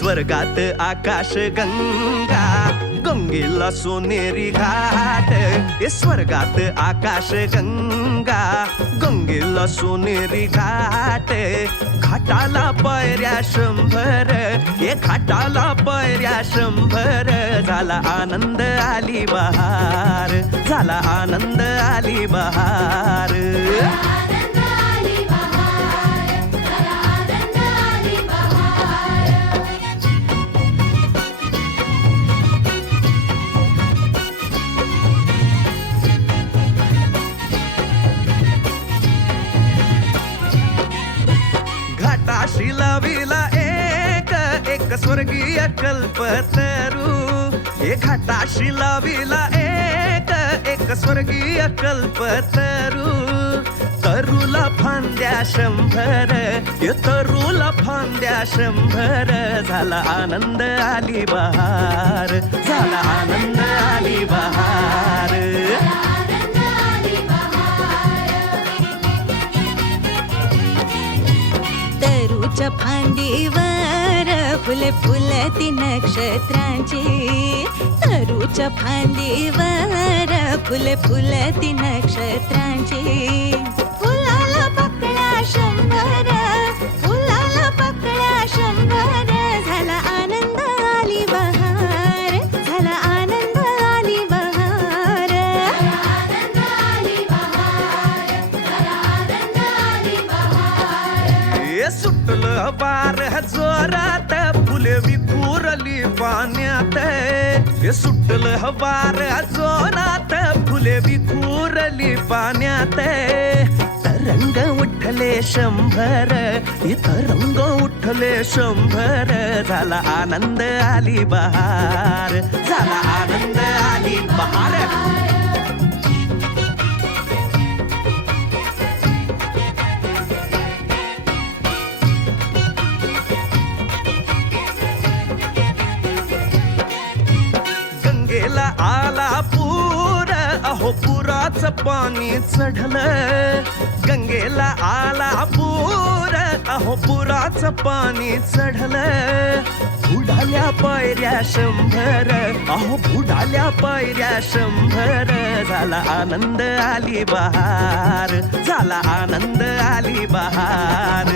स्वर्गात आकाश गंगा, गंगेला सोनेरी घाट. स्वर्गात आकाश गंगा, गंगेला सोनेरी घाट. घाटाला पायऱ्या 100, घाटाला पायऱ्या 100. झाला आनंद आली बहार, झाला आनंद आली बहार. घाटाशी लाविला एक स्वर्गीय कल्पतरू. घाटाशी लाविला एक स्वर्गीय कल्पतरू. तरुला फांद्या 100, तरुला फांद्या 100. झाला आनंद आली बहार, झाला आनंद आली बहार. तरूच्या फांदीवर फुले फुलती नक्षत्रांची. तरूच्या फांदीवर फुले फुलती नक्षत्रांची. फुलाला पकड्या 100, फुलाला पकड्या 100. झाला आनंद आली बहार, झाला आनंद आली बहार. सुटलं वार जोरात, फुले विखुरली पाण्यात. सुटलं वार जोरात, फुले विखुरली पाण्यात. तरंग उठले 100, तरंग उठले 100. झाला आनंद आली बहार, झाला आनंद आली बहार. गंगेला आला पूर, अहो पुराचं पाणी चढलं. गंगेला आला पूर, अहो पुराचं पाणी चढलं. बुडाल्या पायऱ्या 100, अहो बुडाल्या पायऱ्या 100. झाला आनंद आली बहार, झाला आनंद आली बहार.